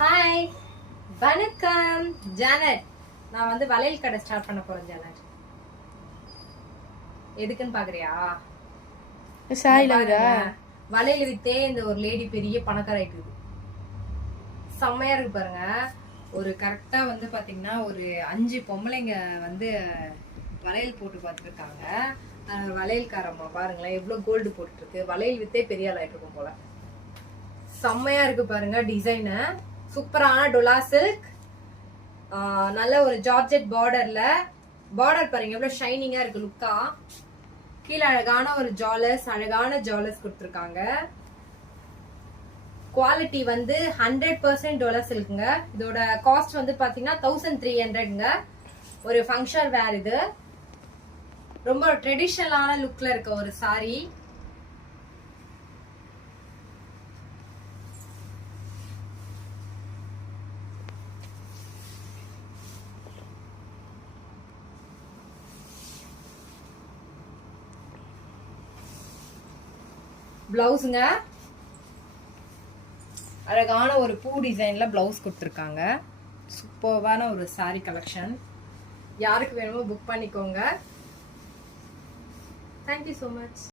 Hi, வணக்கம். Janet, நான் வந்து வளையல் கடை ஸ்டார்ட் பண்ண போறேன். ஜானட், எதுக்குன்னு பாக்குறியா? வளையல் வித்தே இந்த ஒரு லேடி பெரிய பணக்காராயிட்டு. செம்மையா இருக்கு பாருங்க. ஒரு கரெக்டா வந்து பாத்தீங்கன்னா ஒரு 5 பொம்பளைங்க வந்து வளையல் போட்டு பார்த்துருக்காங்க. வளையல்காரம்மா பாருங்களேன், எவ்வளவு கோல்டு போட்டுட்டு இருக்கு. வளையல் வித்தே பெரிய ஆளாயிட்டு இருக்கும் போல. செம்மையா இருக்கு பாருங்க. டிசைனு சூப்பரான டொலா சில்க், நல்ல ஒரு ஜார்ஜெட் பார்டர்ல. பார்டர் பாருங்க எவ்வளவு ஷைனிங்கா இருக்கு லுக்கா. கீழே அழகான ஒரு ஜாலஸ், அழகான ஜாலஸ் கொடுத்துருக்காங்க. குவாலிட்டி வந்து 100% டொலா சில்க்குங்க. இதோட காஸ்ட் வந்து பாத்தீங்கன்னா 1300ங்க. ஒரு ஃபங்க்ஷன் வேர். இது ரொம்ப ட்ரெடிஷனலான லுக்ல இருக்க ஒரு சாரி. பிளவுஸுங்க அழகான ஒரு பூ டிசைன்ல பிளவுஸ் கொடுத்துருக்காங்க. சூப்பர்வான ஒரு சாரி கலெக்ஷன். யாருக்கு வேணுமோ புக் பண்ணிக்கோங்க. Thank you so much.